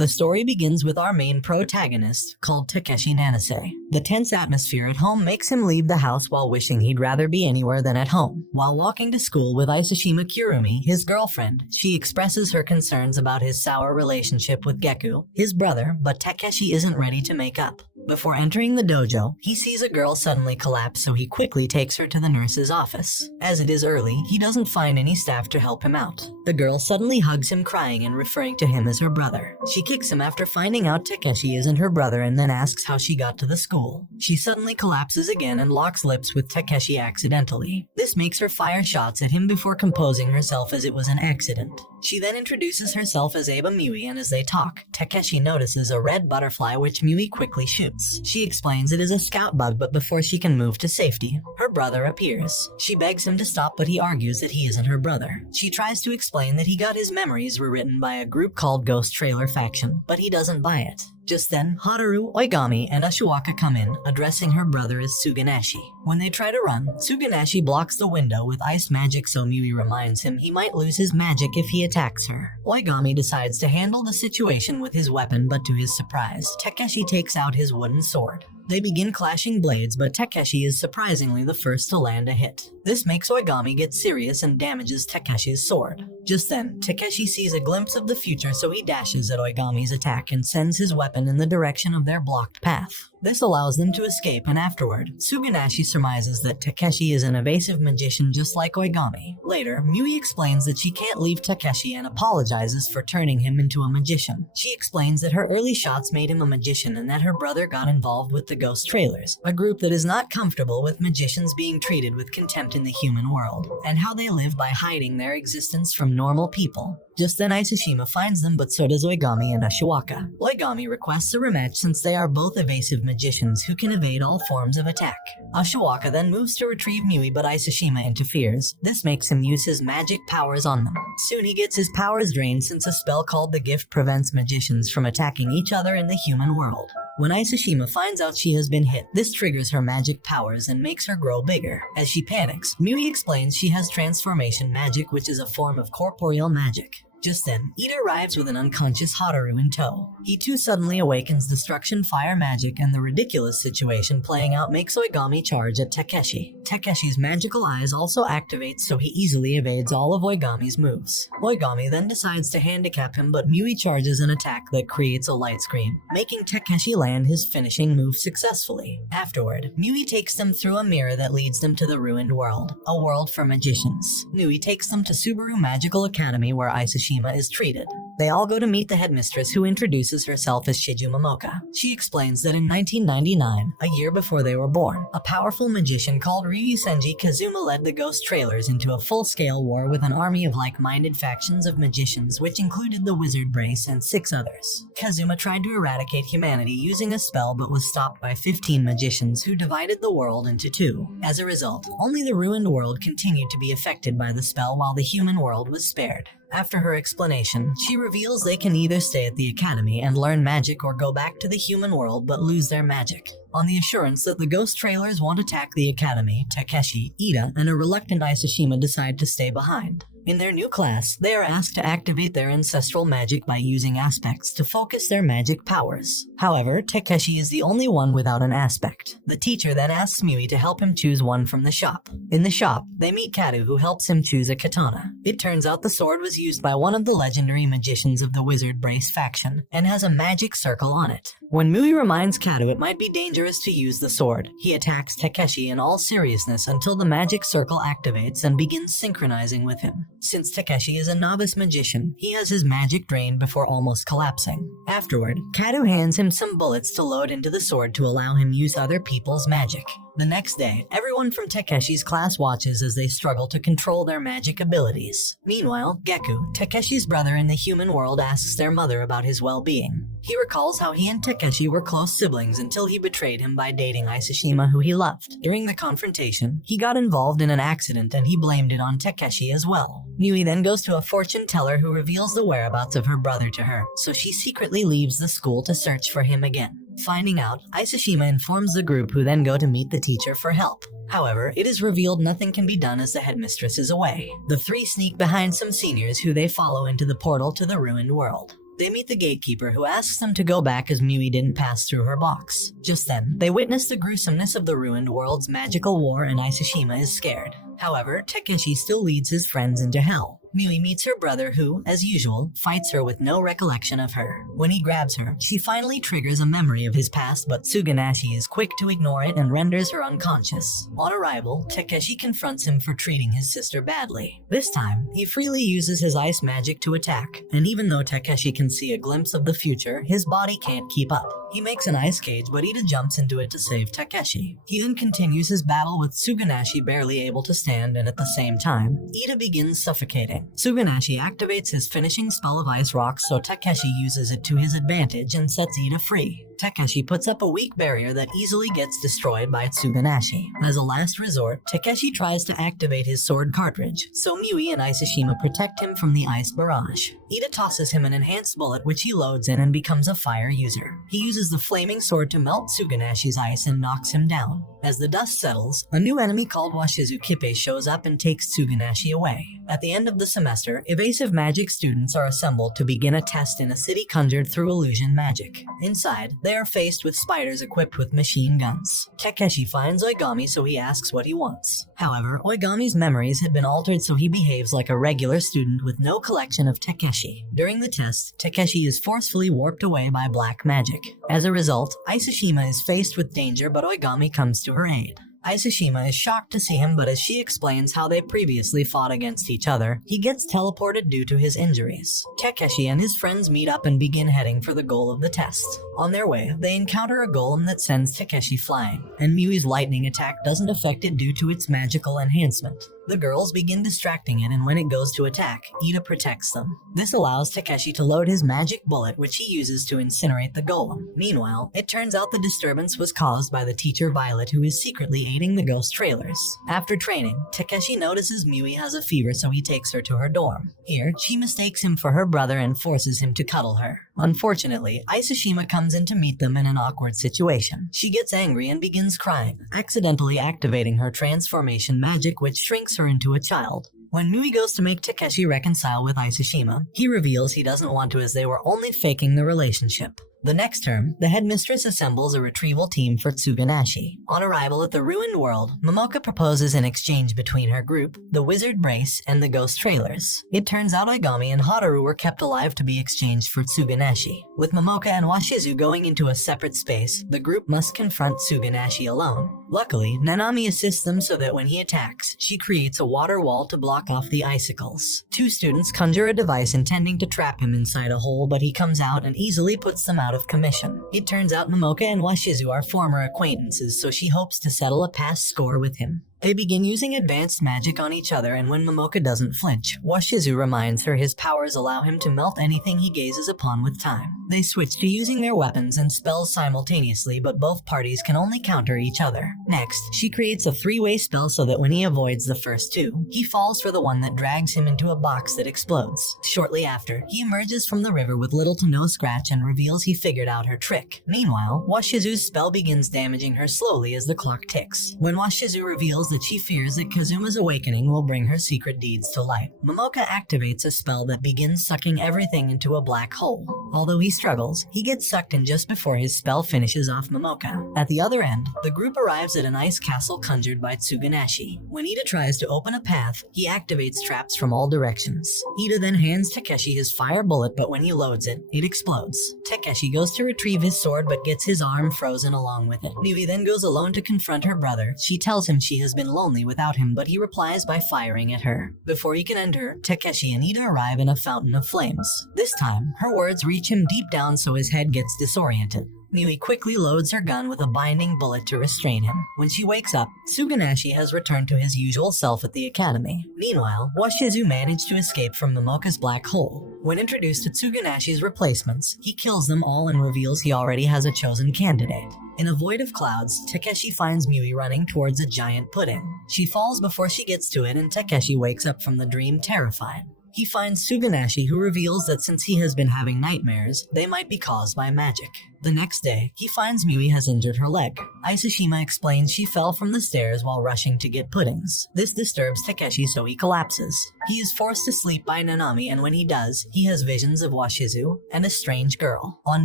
The story begins with our main protagonist, called Takeshi Nanase. The tense atmosphere at home makes him leave the house while wishing he'd rather be anywhere than at home. While walking to school with Isashima Kurumi, his girlfriend, she expresses her concerns about his sour relationship with Geku, his brother, but Takeshi isn't ready to make up. Before entering the dojo, he sees a girl suddenly collapse, so he quickly takes her to the nurse's office. As it is early, he doesn't find any staff to help him out. The girl suddenly hugs him, crying and referring to him as her brother. She kicks him after finding out Takeshi isn't her brother and then asks how she got to the school. She suddenly collapses again and locks lips with Takeshi accidentally. This makes her fire shots at him before composing herself as it was an accident. She then introduces herself as Aba Mui, and as they talk, Takeshi notices a red butterfly which Mui quickly shoots. She explains it is a scout bug, but before she can move to safety, her brother appears. She begs him to stop, but he argues that he isn't her brother. She tries to explain that he got his memories were written by a group called Ghost Trailer Faction, but he doesn't buy it. Just then, Hataru, Oigami, and Ashiwaka come in, addressing her brother as Suganashi. When they try to run, Suganashi blocks the window with ice magic, so Mui reminds him he might lose his magic if he attacks her. Oigami decides to handle the situation with his weapon, but to his surprise, Takeshi takes out his wooden sword. They begin clashing blades, but Takeshi is surprisingly the first to land a hit. This makes Oigami get serious and damages Takeshi's sword. Just then, Takeshi sees a glimpse of the future, so he dashes at Oigami's attack and sends his weapon in the direction of their blocked path. This allows them to escape, and afterward, Suganashi surmises that Takeshi is an evasive magician just like Oigami. Later, Mui explains that she can't leave Takeshi and apologizes for turning him into a magician. She explains that her early shots made him a magician and that her brother got involved with the Ghost Trailers, a group that is not comfortable with magicians being treated with contempt in the human world, and how they live by hiding their existence from normal people. Just then, Isashima finds them, but so does Oigami and Ashiwaka. Oigami requests a rematch since they are both evasive magicians who can evade all forms of attack. Ashiwaka then moves to retrieve Mui, but Isashima interferes. This makes him use his magic powers on them. Soon he gets his powers drained since a spell called the Gift prevents magicians from attacking each other in the human world. When Isashima finds out she has been hit, this triggers her magic powers and makes her grow bigger. As she panics, Mui explains she has transformation magic, which is a form of corporeal magic. Just then, Ida arrives with an unconscious Hataru in tow. He too suddenly awakens destruction fire magic, and the ridiculous situation playing out makes Oigami charge at Takeshi. Takeshi's magical eyes also activates, so he easily evades all of Oigami's moves. Oigami then decides to handicap him, but Mui charges an attack that creates a light screen, making Takeshi land his finishing move successfully. Afterward, Mui takes them through a mirror that leads them to the ruined world, a world for magicians. Mui takes them to Subaru Magical Academy, where Isashima is treated. They all go to meet the headmistress, who introduces herself as Shijumomoka. She explains that in 1999, a year before they were born, a powerful magician called Ryusenji Kazuma led the Ghost Trailers into a full-scale war with an army of like-minded factions of magicians, which included the Wizard Brace and 6 others. Kazuma tried to eradicate humanity using a spell, but was stopped by 15 magicians who divided the world into 2. As a result, only the ruined world continued to be affected by the spell, while the human world was spared. After her explanation, she reveals they can either stay at the academy and learn magic or go back to the human world but lose their magic. On the assurance that the Ghost Trailers won't attack the academy, Takeshi, Ida, and a reluctant Isashima decide to stay behind. In their new class, they are asked to activate their ancestral magic by using aspects to focus their magic powers. However, Takeshi is the only one without an aspect. The teacher then asks Mui to help him choose one from the shop. In the shop, they meet Kadu, who helps him choose a katana. It turns out the sword was used by one of the legendary magicians of the Wizard Brace faction, and has a magic circle on it. When Mui reminds Kadu it might be dangerous to use the sword, he attacks Takeshi in all seriousness until the magic circle activates and begins synchronizing with him. Since Takeshi is a novice magician, he has his magic drained before almost collapsing. Afterward, Kadu hands him some bullets to load into the sword to allow him use other people's magic. The next day, everyone from Takeshi's class watches as they struggle to control their magic abilities. Meanwhile, Geku, Takeshi's brother in the human world, asks their mother about his well-being. He recalls how he and Takeshi were close siblings until he betrayed him by dating Isashima, who he loved. During the confrontation, he got involved in an accident and he blamed it on Takeshi as well. Mui then goes to a fortune teller who reveals the whereabouts of her brother to her, so she secretly leaves the school to search for him again. Finding out, Isashima informs the group, who then go to meet the teacher for help. However, it is revealed nothing can be done as the headmistress is away. The 3 sneak behind some seniors who they follow into the portal to the ruined world. They meet the gatekeeper, who asks them to go back as Miui didn't pass through her box. Just then, they witness the gruesomeness of the ruined world's magical war and Aishishima is scared. However, Takeshi still leads his friends into hell. Miui meets her brother who, as usual, fights her with no recollection of her. When he grabs her, she finally triggers a memory of his past, but Suganashi is quick to ignore it and renders her unconscious. On arrival, Takeshi confronts him for treating his sister badly. This time, he freely uses his ice magic to attack, and even though Takeshi can see a glimpse of the future, his body can't keep up. He makes an ice cage, but Ida jumps into it to save Takeshi. He then continues his battle with Suganashi barely able to stand, and at the same time, Ida begins suffocating. Suganashi activates his finishing spell of Ice Rocks, so Takeshi uses it to his advantage and sets Ida free. Takeshi puts up a weak barrier that easily gets destroyed by Suganashi. As a last resort, Takeshi tries to activate his sword cartridge, so Miui and Aishishima protect him from the ice barrage. Ida tosses him an enhanced bullet which he loads in and becomes a fire user. He uses the flaming sword to melt Suganashi's ice and knocks him down. As the dust settles, a new enemy called Washizu Kippe shows up and takes Suganashi away. At the end of the semester, evasive magic students are assembled to begin a test in a city conjured through illusion magic. Inside, they are faced with spiders equipped with machine guns. Takeshi finds Oigami, so he asks what he wants. However, Oigami's memories had been altered, so he behaves like a regular student with no collection of Takeshi. During the test, Takeshi is forcefully warped away by black magic. As a result, Aishishima is faced with danger, but Oigami comes to her aid. Aishishima is shocked to see him, but as she explains how they previously fought against each other, he gets teleported due to his injuries. Takeshi and his friends meet up and begin heading for the goal of the test. On their way, they encounter a golem that sends Takeshi flying, and Miui's lightning attack doesn't affect it due to its magical enhancement. The girls begin distracting it, and when it goes to attack, Ida protects them. This allows Takeshi to load his magic bullet, which he uses to incinerate the golem. Meanwhile, it turns out the disturbance was caused by the teacher Violet, who is secretly aiding the ghost trailers. After training, Takeshi notices Miui has a fever, so he takes her to her dorm. Here, she mistakes him for her brother and forces him to cuddle her. Unfortunately, Aishishima comes in to meet them in an awkward situation. She gets angry and begins crying, accidentally activating her transformation magic, which shrinks her into a child. When Miui goes to make Takeshi reconcile with Aishishima, he reveals he doesn't want to, as they were only faking the relationship. The next term, the headmistress assembles a retrieval team for Suganashi. On arrival at the ruined world, Momoka proposes an exchange between her group, the Wizard Brace, and the Ghost Trailers. It turns out Oigami and Haru were kept alive to be exchanged for Suganashi. With Momoka and Washizu going into a separate space, the group must confront Suganashi alone. Luckily, Nanami assists them so that when he attacks, she creates a water wall to block off the icicles. Two students conjure a device intending to trap him inside a hole, but he comes out and easily puts them out of commission. It turns out Momoka and Washizu are former acquaintances, so she hopes to settle a past score with him. They begin using advanced magic on each other, and when Momoka doesn't flinch, Washizu reminds her his powers allow him to melt anything he gazes upon with time. They switch to using their weapons and spells simultaneously, but both parties can only counter each other. Next, she creates a three-way spell so that when he avoids the first two, he falls for the one that drags him into a box that explodes. Shortly after, he emerges from the river with little to no scratch and reveals he figured out her trick. Meanwhile, Washizu's spell begins damaging her slowly as the clock ticks. When Washizu reveals that she fears that Kazuma's awakening will bring her secret deeds to light, Momoka activates a spell that begins sucking everything into a black hole. Although he struggles, he gets sucked in just before his spell finishes off Momoka. At the other end, the group arrives at an ice castle conjured by Suganashi. When Ida tries to open a path, he activates traps from all directions. Ida then hands Takeshi his fire bullet, but when he loads it, it explodes. Takeshi goes to retrieve his sword but gets his arm frozen along with it. Miui then goes alone to confront her brother. She tells him she has been lonely without him, but he replies by firing at her. Before he can end her, Takeshi and Ida arrive in a fountain of flames. This time, her words reach him deep down, so his head gets disoriented. Miui quickly loads her gun with a binding bullet to restrain him. When she wakes up, Suganashi has returned to his usual self at the academy. Meanwhile, Washizu managed to escape from Momoka's black hole. When introduced to Suganashi's replacements, he kills them all and reveals he already has a chosen candidate. In a void of clouds, Takeshi finds Miui running towards a giant pudding. She falls before she gets to it, and Takeshi wakes up from the dream terrified. He finds Suganashi, who reveals that since he has been having nightmares, they might be caused by magic. The next day, he finds Miui has injured her leg. Isashima explains she fell from the stairs while rushing to get puddings. This disturbs Takeshi, so he collapses. He is forced to sleep by Nanami, and when he does, he has visions of Washizu and a strange girl. On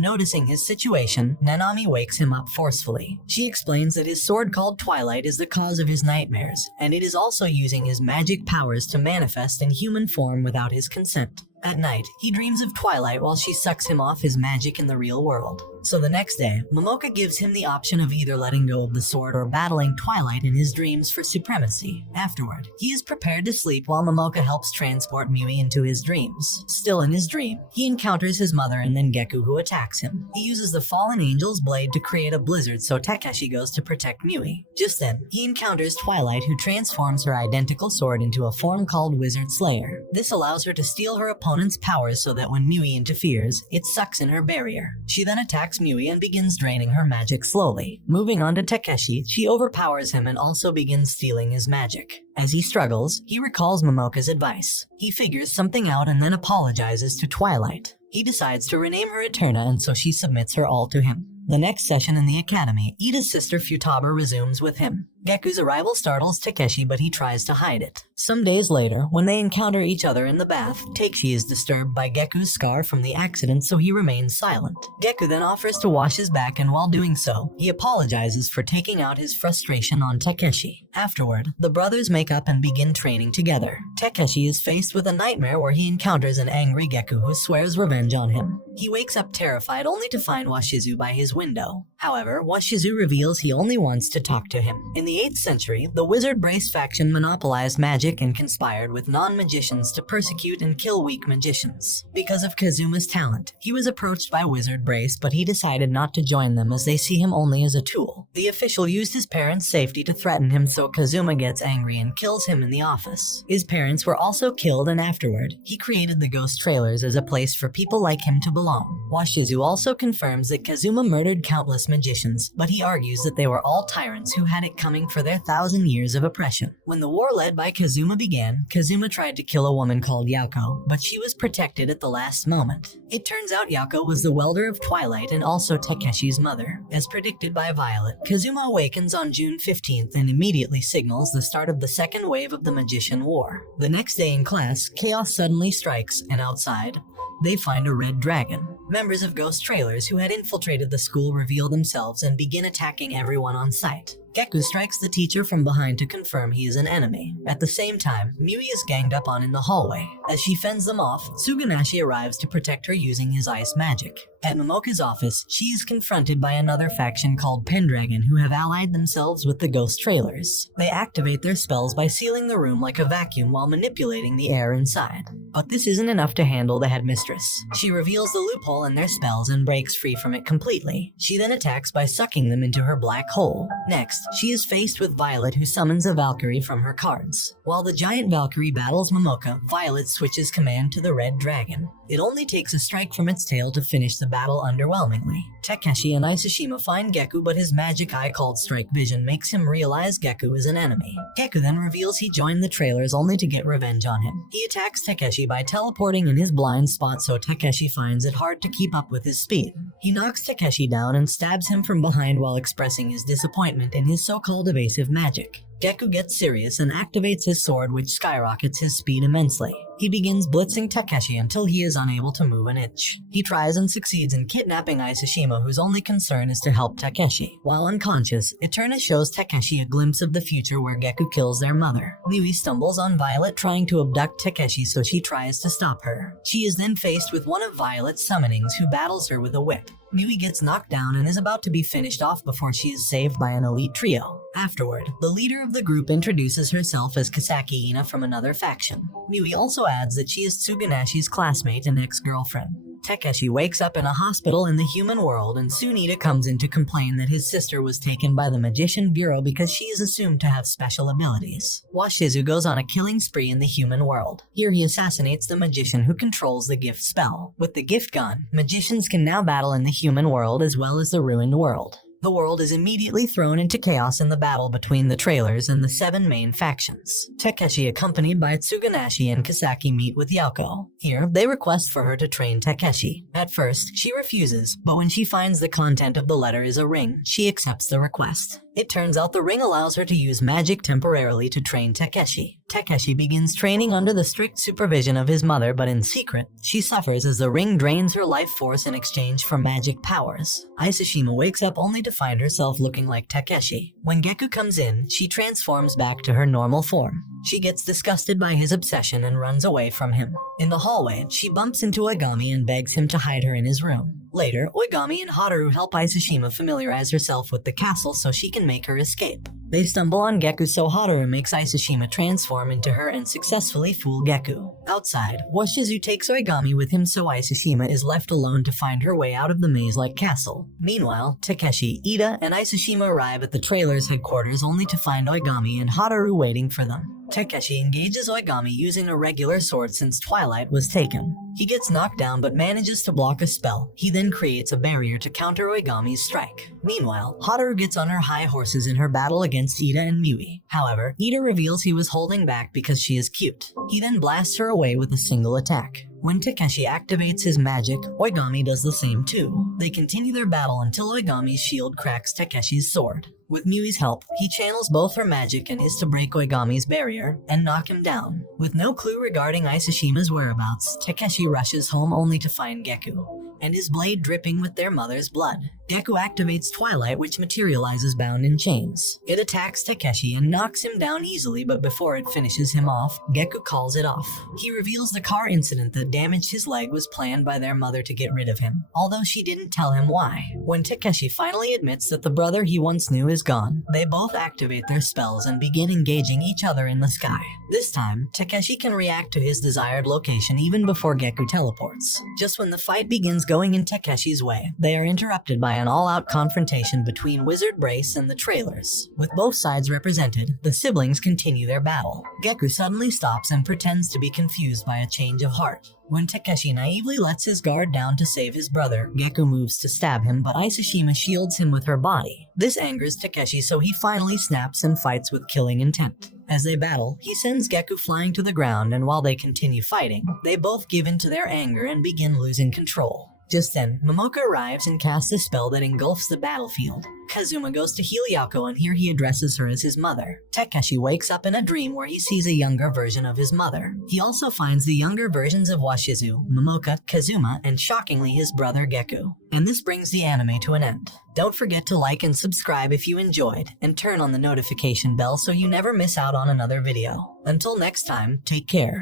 noticing his situation, Nanami wakes him up forcefully. She explains that his sword called Twilight is the cause of his nightmares, and it is also using his magic powers to manifest in human form without his consent. At night, he dreams of Twilight while she sucks him off his magic in the real world. So the next day, Momoka gives him the option of either letting go of the sword or battling Twilight in his dreams for supremacy. Afterward, he is prepared to sleep while Momoka helps transport Miui into his dreams. Still in his dream, he encounters his mother and then Geku, who attacks him. He uses the fallen angel's blade to create a blizzard, so Takeshi goes to protect Miui. Just then, he encounters Twilight, who transforms her identical sword into a form called Wizard Slayer. This allows her to steal her opponent's powers so that when Miui interferes, it sucks in her barrier. She then attacks Miui and begins draining her magic slowly. Moving on to Takeshi, she overpowers him and also begins stealing his magic. As he struggles, he recalls Momoka's advice. He figures something out and then apologizes to Twilight. He decides to rename her Eterna, and so she submits her all to him. The next session in the academy, Ida's sister Futaba resumes with him. Geku's arrival startles Takeshi, but he tries to hide it. Some days later, when they encounter each other in the bath, Takeshi is disturbed by Geku's scar from the accident, so he remains silent. Geku then offers to wash his back, and while doing so, he apologizes for taking out his frustration on Takeshi. Afterward, the brothers make up and begin training together. Takeshi is faced with a nightmare where he encounters an angry Geku who swears revenge on him. He wakes up terrified only to find Washizu by his window. However, Washizu reveals he only wants to talk to him. In the 8th century, the Wizard Brace faction monopolized magic and conspired with non-magicians to persecute and kill weak magicians. Because of Kazuma's talent, he was approached by Wizard Brace, but he decided not to join them as they see him only as a tool. The official used his parents' safety to threaten him, so Kazuma gets angry and kills him in the office. His parents were also killed, and afterward, he created the ghost trailers as a place for people like him to belong. Washizu also confirms that Kazuma murdered countless magicians, but he argues that they were all tyrants who had it coming for their 1,000 years of oppression. When the war led by Kazuma began, Kazuma tried to kill a woman called Yauko, but she was protected at the last moment. It turns out Yauko was the welder of Twilight and also Takeshi's mother. As predicted by Violet, Kazuma awakens on June 15th and immediately signals the start of the second wave of the Magician War. The next day in class, chaos suddenly strikes, and outside, they find a red dragon. Members of Ghost Trailers who had infiltrated the school reveal themselves and begin attacking everyone on site. Geku strikes the teacher from behind to confirm he is an enemy. At the same time, Miui is ganged up on in the hallway. As she fends them off, Suganashi arrives to protect her using his ice magic. At Momoka's office, she is confronted by another faction called Pendragon who have allied themselves with the Ghost Trailers. They activate their spells by sealing the room like a vacuum while manipulating the air inside. But this isn't enough to handle the headmistress. She reveals the loophole in their spells and breaks free from it completely. She then attacks by sucking them into her black hole. Next, she is faced with Violet, who summons a Valkyrie from her cards. While the giant Valkyrie battles Momoka, Violet switches command to the red dragon. It only takes a strike from its tail to finish the battle underwhelmingly. Takeshi and Isashima find Geku, but his magic eye called Strike Vision makes him realize Geku is an enemy. Geku then reveals he joined the Trailers only to get revenge on him. He attacks Takeshi by teleporting in his blind spot, so Takeshi finds it hard to keep up with his speed. He knocks Takeshi down and stabs him from behind while expressing his disappointment in his so-called evasive magic. Geku gets serious and activates his sword, which skyrockets his speed immensely. He begins blitzing Takeshi until he is unable to move an inch. He tries and succeeds in kidnapping Isashima, whose only concern is to help Takeshi. While unconscious, Eterna shows Takeshi a glimpse of the future where Geku kills their mother. Miui stumbles on Violet trying to abduct Takeshi, so she tries to stop her. She is then faced with one of Violet's summonings, who battles her with a whip. Miui gets knocked down and is about to be finished off before she is saved by an elite trio. Afterward, the leader of the group introduces herself as Kasaki Ina from another faction. Miui also adds that she is Tsuganashi's classmate and ex-girlfriend. Takeshi wakes up in a hospital in the human world, and soon Ida comes in to complain that his sister was taken by the Magician Bureau because she is assumed to have special abilities. Washizu goes on a killing spree in the human world. Here he assassinates the magician who controls the gift spell. With the gift gone, magicians can now battle in the human world as well as the ruined world. The world is immediately thrown into chaos in the battle between the trailers and the 7 main factions. Takeshi, accompanied by Tsugunashi and Kisaki, meet with Yako. Here, they request for her to train Takeshi. At first, she refuses, but when she finds the content of the letter is a ring, she accepts the request. It turns out the ring allows her to use magic temporarily to train Takeshi. Takeshi begins training under the strict supervision of his mother, but in secret, she suffers as the ring drains her life force in exchange for magic powers. Isashima wakes up only to find herself looking like Takeshi. When Geku comes in, she transforms back to her normal form. She gets disgusted by his obsession and runs away from him. In the hallway, she bumps into Oigami and begs him to hide her in his room. Later, Oigami and Haru help Isashima familiarize herself with the castle so she can make her escape. They stumble on Geku, so Haru makes Isashima transform into her and successfully fool Geku. Outside, Washizu takes Oigami with him, so Isashima is left alone to find her way out of the maze-like castle. Meanwhile, Takeshi, Ida, and Isashima arrive at the trailer's headquarters only to find Oigami and Haru waiting for them. Takeshi engages Oigami using a regular sword since Twilight was taken. He gets knocked down but manages to block a spell. He then creates a barrier to counter Oigami's strike. Meanwhile, Haru gets on her high horses in her battle against Ida and Miui. However, Ida reveals he was holding back because she is cute. He then blasts her away with a single attack. When Takeshi activates his magic, Oigami does the same too. They continue their battle until Oigami's shield cracks Takeshi's sword. With Miui's help, he channels both her magic and is to break Oigami's barrier and knock him down. With no clue regarding Isashima's whereabouts, Takeshi rushes home only to find Geku and his blade dripping with their mother's blood. Geku activates Twilight, which materializes bound in chains. It attacks Takeshi and knocks him down easily, but before it finishes him off, Geku calls it off. He reveals the car incident that damaged his leg was planned by their mother to get rid of him, although she didn't tell him why. When Takeshi finally admits that the brother he once knew is gone, they both activate their spells and begin engaging each other in the sky. This time, Takeshi can react to his desired location even before Geku teleports. Just when the fight begins going in Takeshi's way, they are interrupted by an all-out confrontation between Wizard Brace and the trailers. With both sides represented, the siblings continue their battle. Geku suddenly stops and pretends to be confused by a change of heart. When Takeshi naively lets his guard down to save his brother, Geku moves to stab him, but Isashima shields him with her body. This angers Takeshi, so he finally snaps and fights with killing intent. As they battle, he sends Geku flying to the ground, and while they continue fighting, they both give in to their anger and begin losing control. Just then, Momoka arrives and casts a spell that engulfs the battlefield. Kazuma goes to heal Yako, and here he addresses her as his mother. Takeshi wakes up in a dream where he sees a younger version of his mother. He also finds the younger versions of Washizu, Momoka, Kazuma, and shockingly his brother Geku. And this brings the anime to an end. Don't forget to like and subscribe if you enjoyed, and turn on the notification bell so you never miss out on another video. Until next time, take care.